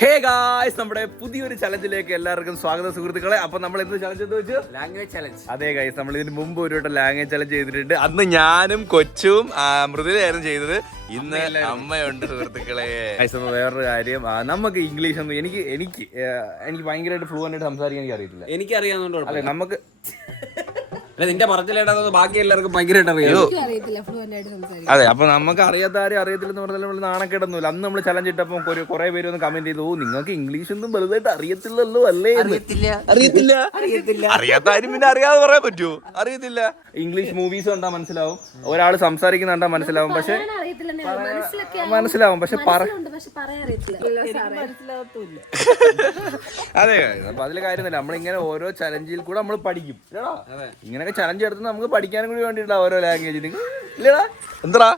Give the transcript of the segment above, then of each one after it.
Hey guys, നമ്മുടെ പുതിയൊരു ചലഞ്ചിലേക്ക് എല്ലാവർക്കും സ്വാഗതം സുഹൃത്തുക്കളെ. അപ്പൊ നമ്മൾ എന്ത് ചലഞ്ച് എന്ന് വെച്ചു? Language challenge. അതെ ഗായ്സ്, നമ്മൾ ഇതിന് മുമ്പ് ഒരു വട്ടം ലാംഗ്വേജ് ചലഞ്ച് ചെയ്തിട്ടുണ്ട്. അന്ന് ഞാനും കൊച്ചും മൃദുലയായിരുന്നു ചെയ്തത്. ഇന്ന് അമ്മയുണ്ട് സുഹൃത്തുക്കളെ. ഗായ്സ്, അപ്പൊ വേറൊരു കാര്യം, നമുക്ക് ഇംഗ്ലീഷ് ഒന്നും എനിക്ക് ഭയങ്കരമായിട്ട് ഫ്ലുവൻ്റ് ആയിട്ട് സംസാരിക്കാൻ എനിക്ക് അറിയത്തില്ല. എനിക്കറിയാവുന്നതുകൊണ്ട് അതെ, നമുക്ക് നിന്റെ പറച്ചിലേട്ടാ ബാക്കി എല്ലാവർക്കും ഭയങ്കരമായിട്ട് അറിയാം. അതെ, അപ്പൊ നമുക്ക് അറിയാത്ത ആരും അറിയത്തില്ലെന്ന് പറഞ്ഞാൽ നമ്മൾ നാണക്കേടൊന്നുമില്ല. അന്ന് നമ്മൾ ചലഞ്ച് ഇട്ടപ്പോൾ കുറെ പേര് ഒന്ന് കമന്റ് ചെയ്തു, നിങ്ങൾക്ക് ഇംഗ്ലീഷ് ഒന്നും വെറുതായിട്ട് അറിയത്തില്ലല്ലോ അല്ലേ? അറിയത്തില്ല. അറിയാത്ത ആരും പിന്നെ അറിയാതെ പറയാൻ പറ്റുമോ? അറിയത്തില്ല. ഇംഗ്ലീഷ് മൂവീസ് കണ്ടാൽ മനസ്സിലാവും, ഒരാൾ സംസാരിക്കുന്ന കണ്ടാൽ മനസ്സിലാവും, പക്ഷെ മനസ്സിലാവും, പക്ഷെ അതെ. അപ്പൊ അതിൽ കാര്യമൊന്നുമില്ല, നമ്മളിങ്ങനെ ഓരോ ചലഞ്ചിൽ കൂടെ നമ്മൾ പഠിക്കും. ഇങ്ങനെയൊക്കെ ചലഞ്ച് എടുത്ത് നമുക്ക് പഠിക്കാനും കൂടി വേണ്ടിയിട്ടാ ഓരോ ലാംഗ്വേജിന്. ഇല്ലടാ, എന്താ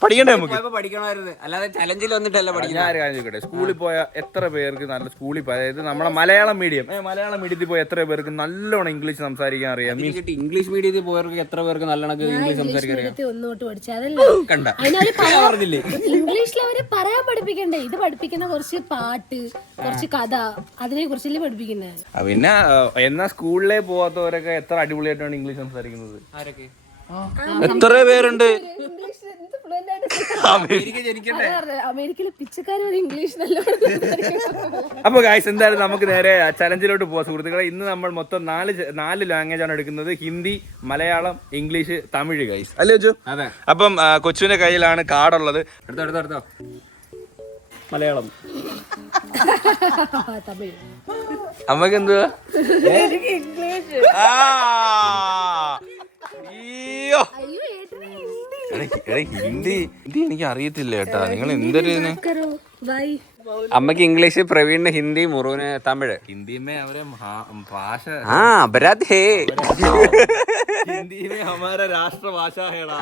പഠിക്കണ്ടേ? നമുക്ക് പഠിക്കണമായിരുന്നു, അല്ലാതെ ചലഞ്ചിൽ വന്നിട്ടല്ല പഠിക്കുന്നത്. ഞാൻ ഒരു കാര്യം ചോദിക്കട്ടെ, സ്കൂളിൽ പോയ എത്ര പേർക്ക് നല്ല സ്കൂളിൽ പോയ, അതായത് നമ്മുടെ മലയാളം മീഡിയത്തിൽ പോയ എത്ര പേർക്ക് നല്ലോണം ഇംഗ്ലീഷ് സംസാരിക്കാൻ അറിയാം? ഇംഗ്ലീഷ് മീഡിയത്തിൽ പോയവർക്ക് എത്ര പേർക്ക് നല്ലോണം ഇംഗ്ലീഷ് സംസാരിക്കാൻ അറിയാം? കണ്ട ഇംഗ്ലീഷിൽ അവര് പറയാൻ പഠിപ്പിക്കണ്ടേ? ഇത് പഠിപ്പിക്കുന്ന കുറച്ച് പാട്ട്, കുറച്ച് കഥ, അതിനെ കുറിച്ചല്ലേ പഠിപ്പിക്കുന്നത്. പിന്നെ എന്നാ സ്കൂളിലേ പോവാത്തവരൊക്കെ എത്ര അടിപൊളിയായിട്ടാണ് ഇംഗ്ലീഷ് സംസാരിക്കുന്നത്? ആരൊക്കെ? എത്ര പേരുണ്ട്? അമേരിക്കയിലെ പിച്ചക്കാർ ഇംഗ്ലീഷ് നല്ലോണം. അപ്പൊ ഗായ്സ്, എന്തായാലും നമുക്ക് നേരെ ചലഞ്ചിലോട്ട് പോവാം സുഹൃത്തുക്കളെ. ഇന്ന് നമ്മൾ മൊത്തം നാല് ലാംഗ്വേജ് ആണ് എടുക്കുന്നത്: ഹിന്ദി, മലയാളം, ഇംഗ്ലീഷ്, തമിഴ്. ഗായ്സ് അല്ലേ കൊച്ചു? അതെ. അപ്പം കൊച്ചുവിന്റെ കയ്യിലാണ് കാർഡുള്ളത്. എടുത്തോ. മലയാളം, തമിഴ്. അമ്മക്ക് എന്തുവാ? ഹിന്ദി എനിക്ക് അറിയത്തില്ല കേട്ടാ. നിങ്ങൾ എന്തൊരു അമ്മക്ക് ഇംഗ്ലീഷ്, പ്രവീണിന് ഹിന്ദി, മുറുവിന് തമിഴ്. ഹിന്ദിമേ അവരെ ഭാഷ ഹിന്ദിമേ ഹമാര രാഷ്ട്രഭാഷ ഹേടാ.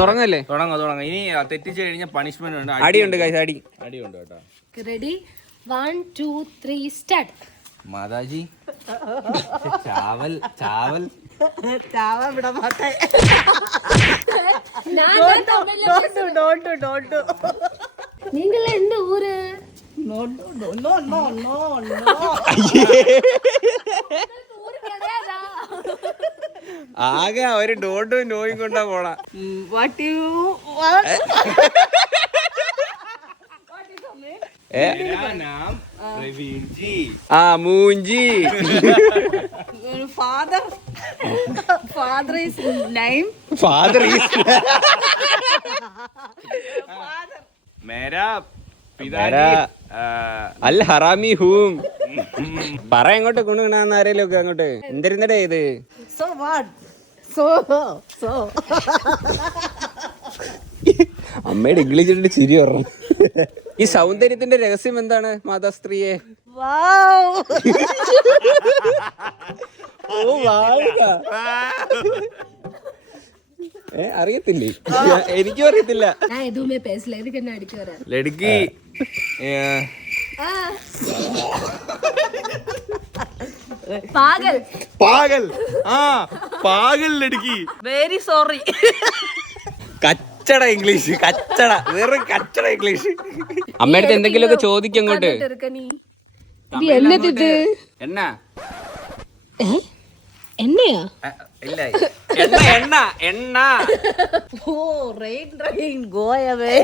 തുടങ്ങല്ലേ? തുടങ്ങ. ഇനി തെറ്റിച്ച് കഴിഞ്ഞാൽ പണിഷ്മെന്റ് ഉണ്ട്. അടിയുണ്ട് ഗൈസ്, അടിയുണ്ട് കേട്ടോ. റെഡി? 1 2 3 സ്റ്റാർട്ട്. മാതാജി ചാവൽ ചാവൽ വിടാൻ മാട്ടെ. നിങ്ങൾ എന്ത് ഊര്? ആകെ അവര് ഡോണ്ടും നോയും കൊണ്ടാ പോണ. മൂഞ്ചി. Father is name. Father is മേരാ പിതാജി അൽ ഹറാമി ഹൂം. പറ എങ്ങോട്ട് കൊണ്ടുവന്നാന്ന് ആരേലും ഒക്കെ അങ്ങോട്ട്. എന്തിരുന്നടേ ഇത്? So what? So. അമ്മയുടെ ഇംഗ്ലീഷ് ഇട്ടിട്ട് ചിരി പറഞ്ഞു. ഈ സൗന്ദര്യത്തിന്റെ രഹസ്യം എന്താണ് മാതാസ്ത്രീയെ? Wow. അറിയത്തില്ലേ? എനിക്കും അറിയത്തില്ല. ഞാൻ എതുമേ പേസല, ഇതൊക്കെ എന്നെ അടിച്ചു വരാൻ. ലഡ്കി പാഗൽ. പാഗൽ ലഡ്കി. Very sorry. കച്ചട ഇംഗ്ലീഷ്, വെറും കച്ചട ഇംഗ്ലീഷ്. അമ്മയുടെ എന്തെങ്കിലുമൊക്കെ ചോദിക്കും അങ്ങോട്ട്. എന്നത്? എന്നാ? എണ്ണയാ? ഇല്ല, എണ്ണ. Oh, rain, go away.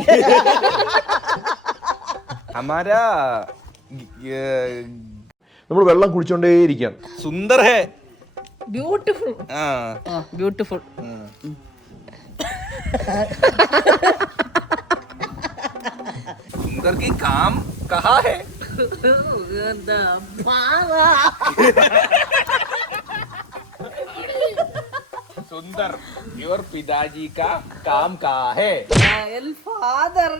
ഹമാരാ നമ്മൾ വെള്ളം കുടിച്ചോണ്ടേയിരിക്കാം. സുന്ദർ ഹേ. Beautiful. Beautiful. सुंदर की काम कहाँ है? सुंदर, योर पिताजी का काम कहाँ है? El father,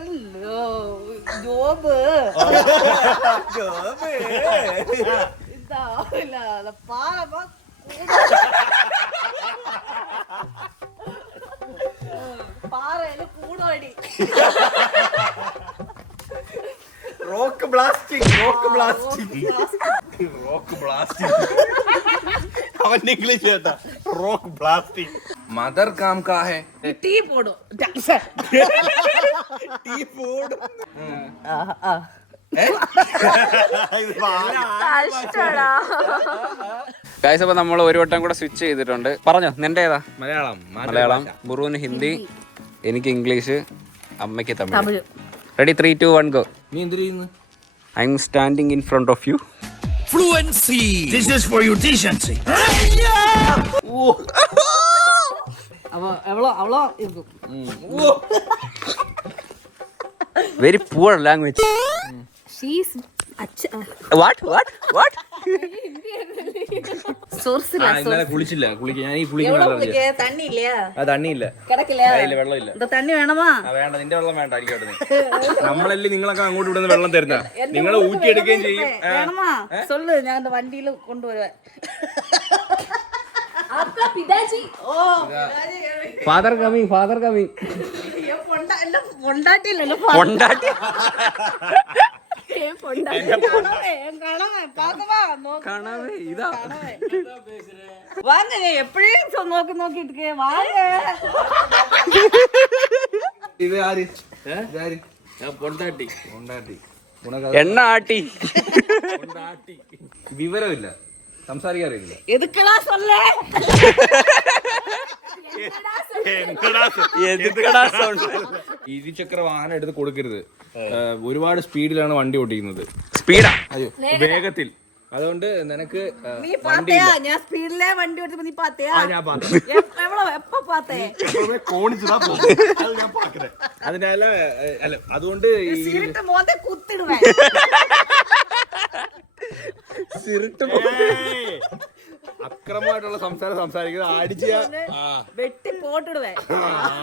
job. പാറയില് കൂടോടി. Rock blasting. അവന്റെ ഇംഗ്ലീഷ് കേട്ടാ. Rock blasting. മദർ കാം കാ ഹേ? ടീ പോടും. Tea food. ഗൈസ്, അപ്പൊ നമ്മൾ ഒരു വട്ടം കൂടെ സ്വിച്ച് ചെയ്തിട്ടുണ്ട്. പറഞ്ഞോ, നിന്റെ ഏതാ? മലയാളം. ബുറൂന് ഹിന്ദി, എനിക്ക് ഇംഗ്ലീഷ്, അമ്മയ്ക്ക് തമിഴ്. Ready, 3, 2, 1 go. നീ എന്ത് ചെയ്യുന്നു? I am standing in front of you. Fluency. This is for your decency. அவ்வளோ இருக்கும். Very poor language. She's what what what? சோர்ஸ்ல ഇന്നലെ കുളിച്ചില്ല. ഞാൻ ഈ കുളിക്കുന്ന தண்ணி இல்லையா? തണ്ണിയില്ല, கிடக்கலையா? വെള്ളമില്ല. இந்த தண்ணி வேணுமா? വേണ്ട, നിന്റെ വെള്ളം വേണ്ട. അടിക്കോട്ടെ. നമ്മളല്ലേ നിങ്ങളൊക്കെ അങ്ങോട്ട് ഇവിടുന്ന് വെള്ളം തരുന്ന, നിങ്ങൾ ഊറ്റിയെടുക്കുകയും ചെയ്യും. வேணுமா சொல்லு, ഞാൻ அந்த വണ്ടിയിൽ കൊണ്ടുവരുവാൻ. आपका पिताजी ഫാദർ കമ്മിങ്, ഫാദർ കമ്മിങ്. പൊണ്ടാട്ടിയില്ലല്ലോ, കൊണ്ടാട്ടി. കാണാവേ ഇതാ. வாங்க, எப்படியும் നോക്കി നോക്കിட்டு இருக்கே, வாங்க. ഇത് ആര്? പൊണ്ടാട്ടി. എണ്ണ ആട്ടി. വിവരമില്ല, സംസാരിക്കാറില്ല. എതുക്കടാ சொல்ல? ഇരുചക്ര വാഹനം എടുത്ത് കൊടുക്കരുത്. ഒരുപാട് സ്പീഡിലാണ് വണ്ടി ഓടിക്കുന്നത്. സ്പീഡാ? അയ്യോ, വേഗത്തിൽ. അതുകൊണ്ട് നിനക്ക് നീ പാത്തയാ? ഞാൻ സ്പീഡിലെ വണ്ടി ഓടിച്ചപ്പോ നീ പാത്തയാ? ഞാൻ പാത്രം എപ്പോ പാത്തേ? അതിനാൽ അല്ല, അതുകൊണ്ട് സിരിട്ട് മോന്തേ കുത്തിടുവേ. അക്രമമായിട്ടുള്ള സംസാരിക്കുന്നത് അടിച്ച് വെട്ടി പോട്ടിടുവേ.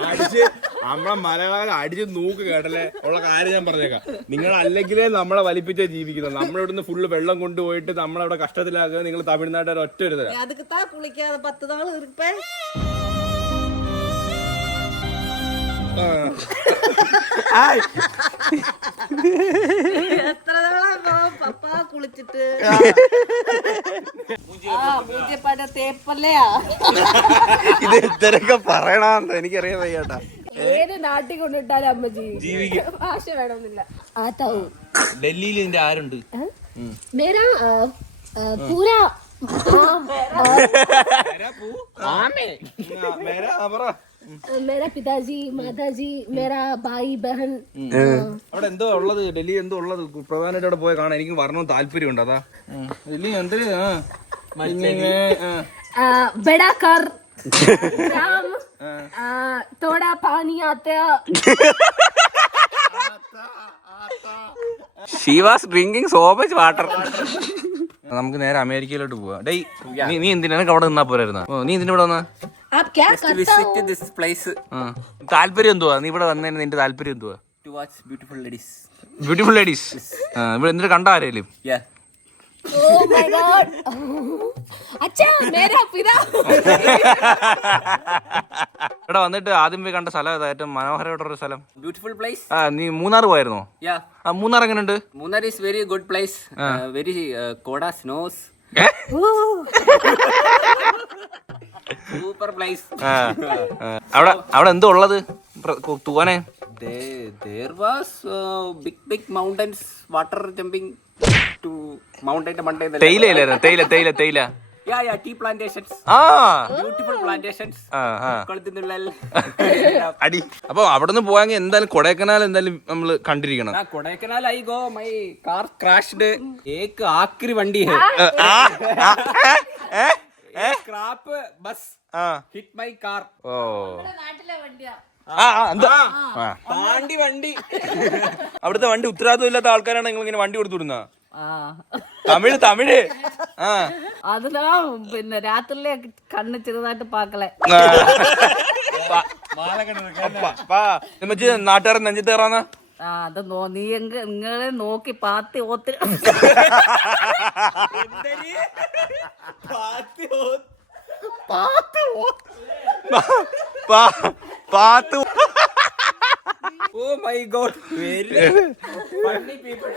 അടിച്ച് നമ്മളെ മലയാളം അടിച്ച് നോക്ക് കേട്ടല്ലേ. ഉള്ള കാര്യം ഞാൻ പറഞ്ഞേക്കാം. നിങ്ങൾ അല്ലെങ്കിലേ നമ്മളെ വലിപ്പിച്ചാ ജീവിക്കുന്നത്. നമ്മളിവിടുന്ന് ഫുള്ള് വെള്ളം കൊണ്ടുപോയിട്ട് നമ്മളവിടെ കഷ്ടത്തിലാക്കുക. നിങ്ങൾ തമിഴ്നാട്ടുകാർ ഒറ്റ ഒരു തരാം. அதுக்கு தான் குளிக்காத 10 நாள் இருப்பேன். എത്ര തവണ പപ്പ കുളിച്ചിട്ട് മൂഞ്ചിപ്പാട്ട തേപ്പല്ലയാ. ഇത് ഇത്തരൊക്കെ പറയണമെന്ന് എനിക്കറിയാൻ വയ്യാട്ടാ. ഏത് നാട്ടിൽ കൊണ്ടിട്ടാലും അമ്മ ജീവിക്കും. ഭാഷ വേണമെന്നില്ല. ആത്താവും. ഡൽഹിയിൽ ഇതിന്റെ ആരുണ്ട്? മേരാ പൂരാ मेरा पिताजी, माताजी, मेरा भाई बहन. അവിടെ എന്തോ ഉള്ളത്? ഡൽഹി എന്തോ ഉള്ളത്? പ്രധാനമായിട്ട് അവിടെ പോയി കാണാൻ എനിക്ക് വരണമെന്ന് താല്പര്യമുണ്ട്. അതാ ഡൽഹി എന്തിന് बड़ा कर राम थोड़ा पानी आता. She was drinking so much water. നമുക്ക് നേരെ അമേരിക്കയിലോട്ട് പോവാ. ഡേയ്, നീ എന്തിനാ അവിടെ നിന്നാ പോരായിരുന്ന? നീ എന്തിനാ ഇവിടെ വന്നാ? आप क्या करते हो? This place താല്പര്യം എന്തുവാ? നീ ഇവിടെ വന്നതിന് നിന്റെ താല്പര്യം എന്തുവാ? to watch beautiful ladies. Beautiful ladies. ഇവിടെ എന്നിട്ട് കണ്ട ആരേലും? Yeah. Oh my God. अच्छा मेरा पिता. ഇവിടെ വന്നിട്ട് ആദ്യം പോയി കണ്ട സ്ഥലം ഏതാ? ഏറ്റവും മനോഹരമായിട്ടുള്ള സ്ഥലം? Beautiful place. നീ മൂന്നാർ പോയിരുന്നോ? Yeah. മൂന്നാർ എങ്ങനെയുണ്ട്? Munnar is very good place. Very Koda snows. Super place. അവിടെ എന്തോ ഉള്ളത് തൂവാനെ? There was big mountains, water jumping to mountain. തേയില. Yeah, tea plantations. Beautiful plantations. അടി. അപ്പൊ അവിടുന്ന് പോവാങ്കിൽ എന്തായാലും കൊടൈക്കനാൽ എന്തായാലും നമ്മള് കണ്ടിരിക്കണം. Kodaikanal I go, my car crashed. एक आखिरी वंडी है. Scrap bus hit my car. നാട്ടിലെ വണ്ടിയാ. പാണ്ടി വണ്ടി. അവിടുത്തെ വണ്ടി ഉത്തരവാദിത്വം ഇല്ലാത്ത ആൾക്കാരാണ് നിങ്ങൾ ഇങ്ങനെ വണ്ടി കൊടുത്തുവിടുന്ന. തമിഴ്. അതിനാ പിന്നെ രാത്രിയിലെ കണ്ണ് ചെറുതായിട്ട് പാക്കലേ. നാട്ടുകാരൻ നെഞ്ചത്ത് കയറാന്ന. അത് നീ നിങ്ങളെ നോക്കി പാത്തി ഓത്ത് path. Oh my God, very funny people.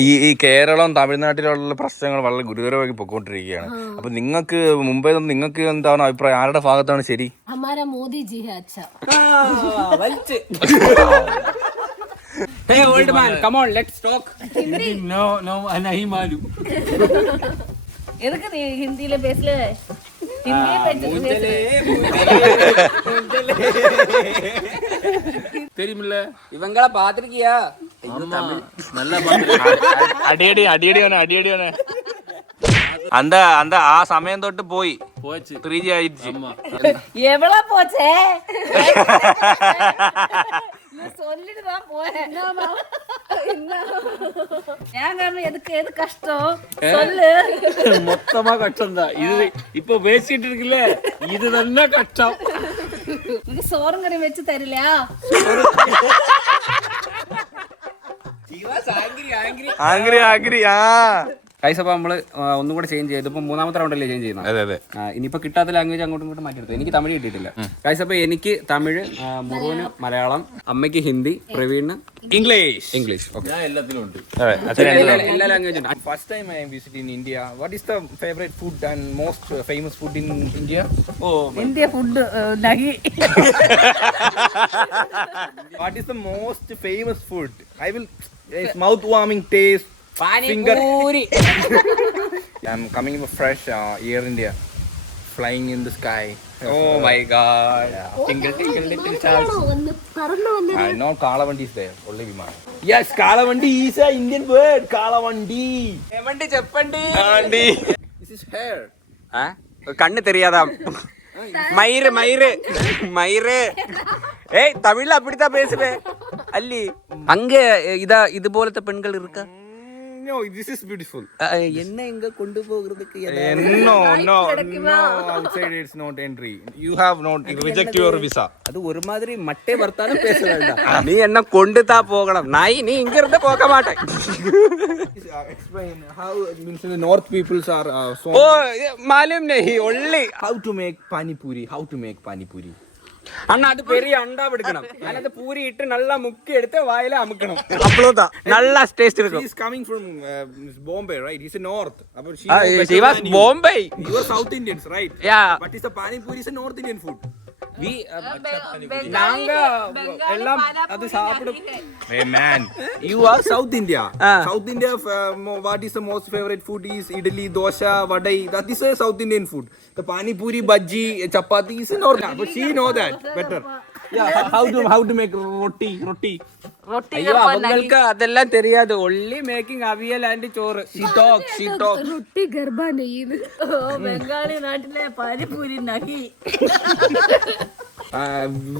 ഈ കേരളം തമിഴ്നാട്ടിലുള്ള പ്രശ്നങ്ങൾ വളരെ ഗുരുതരമായി പൊക്കോണ്ടിരിക്കുകയാണ്. അപ്പൊ നിങ്ങൾക്ക് മുംബൈ നിങ്ങൾക്ക് എന്താണ് അഭിപ്രായം? ആരുടെ ഭാഗത്താണ് ശരി? हमारा मोदी जी है अच्छा. Hey old man, come on, let's talk. No, नहीं मालूम. எதுக்கு நீ ஹிந்தியில பேசல? ஹிந்தியே பேசு. தெரியுமில்ல? இவங்கள பாத்திருக்கியா? நல்லா അടിയടിയാണ് அந்த அந்த ആ സമയം തൊട്ട് പോയി போச்சு. 3G ആയിடுச்சு. எவ்வளவு போச்சே? சொல்லிட்டு தான் போறேன். ஏங்க எதுக்கு எது கஷ்டம் சொல்லு. மொத்தமா கஷ்டம் தான். இது இப்ப பேசிட்டு இருக்குல்ல, இதுதானே கஷ்டம். நீங்க சோறுங்கறி வெச்சு தரலையா? ആംഗ്രി ആ ഗൈസ് അപ്പോൾ നമ്മൾ ഒന്നും കൂടെ ചേഞ്ച് ചെയ്തു. ഇപ്പം മൂന്നാമത്തെ റൗണ്ടല്ലേ ചേഞ്ച് ചെയ്യുന്നത്. അതെ ഇനിയിപ്പോൾ കിട്ടാത്ത ലാംഗ്വേജ് അങ്ങോട്ടും ഇങ്ങോട്ടും മാറ്റിയെടുത്തു. എനിക്ക് തമിഴ് കിട്ടിയിട്ടില്ല. ഗൈസ് അപ്പോൾ എനിക്ക് തമിഴ്, മുറുവിന് മലയാളം, അമ്മയ്ക്ക് ഹിന്ദി, പ്രവീണിന് ഇംഗ്ലീഷ്. ഓക്കെ, ഞാൻ എല്ലാത്തിലും ഉണ്ട്. എല്ലാ ലാംഗ്വേജും ഉണ്ട്. First time I am visiting India. What is the favorite food and most famous food in India? இந்திய ஃபுட் நகி. What is the most famous food? I will. It's mouth-warming taste. Pani puri. I'm coming fresh Air India, flying in the sky. Oh my god. Tingle little stars. No, Kalavandi is there. Only Viman. Yes, Kalavandi is an Indian word. Kalavandi. എവണ്ടി ചെപ്പണ്ടി. This is hair. കണ്ണ് தெரியாதா? மயிறு. ஏய் தமிழ்ல அப்படித்தான் பேசுவேன். அல்லி அங்க இது போலത്തെ பெண்கள் இருக்கா? No, this is beautiful. என்ன எங்க கொண்டு போகிறதுக்கு? No. Outside it's not entry. You have not reject your visa. அது ஒரு மாதிரி மட்டே வர்த்தாலும் பேச வேண்டாம். நீ என்ன கொண்டு தான் போகணும். நாய் நீ இங்க இருந்து போக மாட்டே. Explain how means the north peoples are so. ஓ मालूम नहीं. only How to make pani puri? அண்ணா அது பெரிய அண்டா எடுக்கணும். അതിനകത്ത് പൂരി ഇട്ട് നല്ല മുക്കി എടുത്ത് വായില അമുക്കണം. അപ്പോഴാ നല്ല ടേസ്റ്റ് இருக்கும். She is coming from Bombay, right? He's a north. She was Bombay. You are South Indians, right? Yeah. But is the pani puri is a North Indian food? நாங்க எல்லாம் அது சாப்பிடும். Hey man, you are South India. South India, what is the most favorite food is idli, dosa, vadai. That is a South Indian food. The pani puri, bhaji, chapati is a North. But she know that better. Yeah, how to make roti. അയ്യോ അവങ്ങൾക്ക് അതെല്ലാം தெரியாது. only making avial and ചോറ്. she talk. ரொட்டி கர்ப்பா நெய்யுது. பெங்காலி நாட்டிலே பானிபூரி நகி.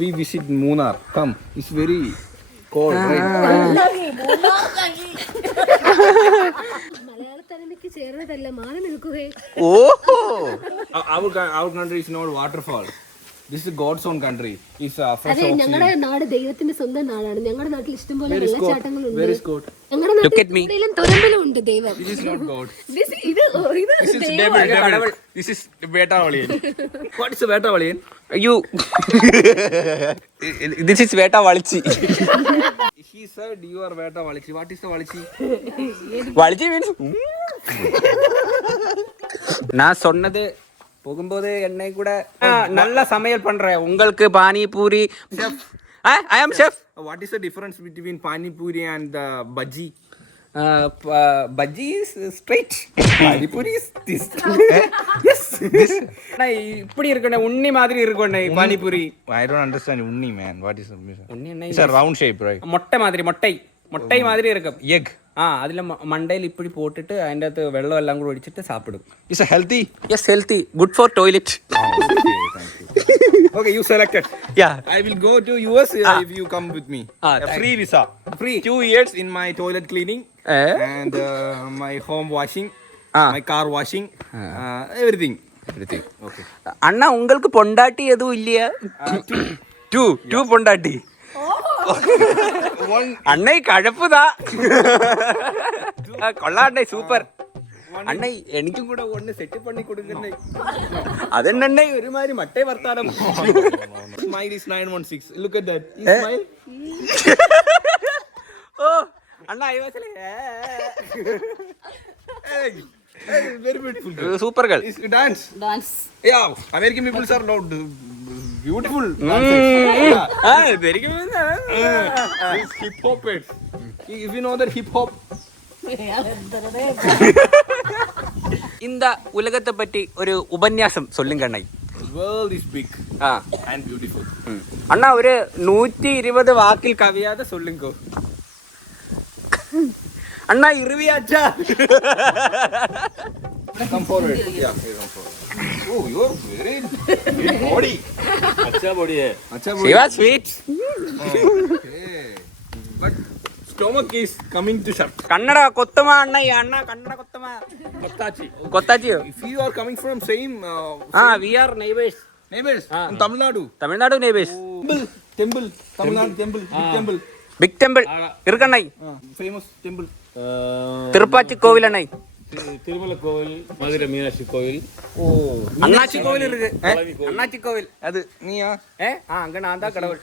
We visit Munnar. Come, it's very cold, right? മലയാളത്തനിമയ്ക്ക് ചേർന്നതല്ല മാനം നിൽക്കുകയെ. ഓഹോ. Our country is not waterfall. This is God's own country. It's fresh അതെ, oxygen. ഞങ്ങളുടെ നാട് ദൈവത്തിന്റെ സ്വന്തം നാടാണ്. ഞങ്ങളുടെ നാട്ടിൽ ഇഷ്ടംപോലെ വെള്ളച്ചാട്ടങ്ങളുണ്ട്. Where is God? ഞങ്ങളുടെ നാട്ടിലും തുരമ്പിലും ഉണ്ട് ദൈവം. This is not God. ഇത് Devil. This is Vetavaliyan. What is a Vetavaliyan? അയ്യോ this is വേട്ട വളിച്ചി. He said you are Vetavalichi. What is the Valichi? வளிச்சி மீன்ஸ் நான் சொன்னது போகும்போது என்னை கூட நல்ல சமையல் பண்றேன் உங்களுக்கு pani puri. I am chef. What is the difference between pani puri and bhaji? Bhaji is straight, pani puri is this. Yes this. இப்படி இருக்கணும், உண்ணி மாதிரி இருக்கணும் pani puri. I don't understand unni, man. What is it? உண்ணி என்ன? It's a round shape, right? மொட்டை மாதிரி இருக்கும். Egg. அதில் மண்டையில் இப்படி போட்டுட்டு അതിൻ്റെ അകത്ത് വെള്ളം എല്ലാം കൂടി ഒഴിച്ചിട്ട് സാപ്പിടും. It's a healthy? Yes, healthy. Good for toilet. Okay, you selected. Yeah. I will go to US if you come with me. Free visa. Free. 2 years in my toilet cleaning and my home washing, my car washing, everything. Okay. அண்ணா உங்களுக்கு பொண்டாட்டி எதுவும் இல்லையா? Two பொண்டாட்டி. அண்ணை கழப்புதா. കൊള്ളാണ്ടേ, super. അണ്ണൈ എനിക്കും കൂടെ ഒന്ന് set പണി കൊടുക്കണേ. അതെന്നെ ഒരുമാതിരി മട്ടേ വർത്താനം. Smile is 916. Look at that. You smile. ഓ അണ്ണ അയവാസലേ. Very beautiful girl. Super girl. Dance. Yeah, American people are not beautiful. Very good. Hip hop. If you know that hip hop. இந்த உலகத்தை பற்றி ஒரு உபன்யாസം சொல்லுங்க அண்ணா. The world is big and beautiful. அண்ணா ஒரு 120 வாக்கில் கவியாத சொல்லுங்க அண்ணா. இருவியாச்சா? Come forward. Yeah, come forward. Oh, you're very big body. अच्छा body है. Acha She was sweet. Okay. But stomach is coming to shut. Kannada ಕೊತ್ತಮ ಅಣ್ಣ ಈ ಅಣ್ಣ ಕನ್ನಡ ಕೊತ್ತಮ ಕೊತ್ತಾಚಿ. If you are coming from same we are neighbours. neighbors in Tamil Nadu. Tamil Nadu neighbors. Temple. Tamil Nadu temple. Big temple. Big temple இருக்கண்ணை. Famous temple. Thiruppachi கோவில் அண்ணை. திருமலை கோவில், மதுரை மீனாட்சி கோவில், அண்ணாச்சி கோவில் இருக்கு. அண்ணாச்சி கோவில் அது நீயா? அங்க நான் தான் கடவுள்.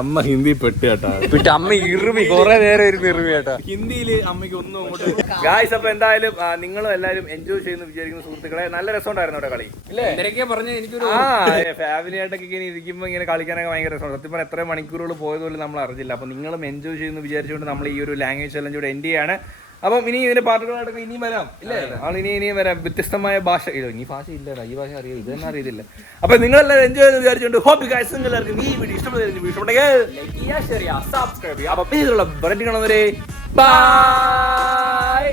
അമ്മ ഹിന്ദി പെട്ട് കേട്ടാ. പിന്നെ അമ്മ ഇരുമി കുറെ നേരം ഇരുന്ന് ഇരുമി കേട്ടാ. ഹിന്ദിയില് അമ്മയ്ക്ക് ഒന്നും അങ്ങോട്ട്. ഗായ്സ്, അപ്പൊ എന്തായാലും നിങ്ങളും എല്ലാവരും എൻജോയ് ചെയ്യുന്നു വിചാരിക്കുന്ന സുഹൃത്തുക്കളെ. നല്ല രസമുണ്ടായിരുന്നു അവിടെ കളി ഇല്ലേ? എന്തൊക്കെയാ പറഞ്ഞ എനിക്കൊരു ഫാമിലി ആയിട്ടൊക്കെ ഇങ്ങനെ ഇരിക്കുമ്പോൾ ഇങ്ങനെ കളിക്കാനൊക്കെ ഭയങ്കര രസമാണ്. സത്യം പറഞ്ഞാൽ എത്ര മണിക്കൂറുകൾ പോയതുപോലെ നമ്മൾ അറിഞ്ഞില്ല. അപ്പൊ നിങ്ങളും എൻജോയ് ചെയ്യുന്നു വിചാരിച്ചുകൊണ്ട് നമ്മൾ ഈ ഒരു ലാംഗ്വേജ് ചലഞ്ച് കൂടെ എൻഡ് ചെയ്യാണ്. അപ്പം ഇനി ഇതിന്റെ പാട്ടുകളായിട്ടൊക്കെ ഇനിയും വരാം ഇല്ലേ? ഇനിയും വരാം. വ്യത്യസ്തമായ ഭാഷ. ഇനി ഭാഷ ഇല്ലടാ, ഈ ഭാഷ അറിയില്ല, ഇത് തന്നെ അറിയത്തില്ല. അപ്പൊ നിങ്ങളെല്ലാം എൻജോയ് ചെയ്ത് വിചാരിച്ചുകൊണ്ട് ഹോപ്പ് ഗൈസ് എല്ലാവർക്കും ഈ വീഡിയോ ഇഷ്ടപ്പെട്ടെങ്കിൽ ലൈക്ക് ചെയ്യുക, ഷെയർ ചെയ്യുക, സബ്സ്ക്രൈബ് ചെയ്യുക. അപ്പൊ ഇതിലുള്ള ബൈ.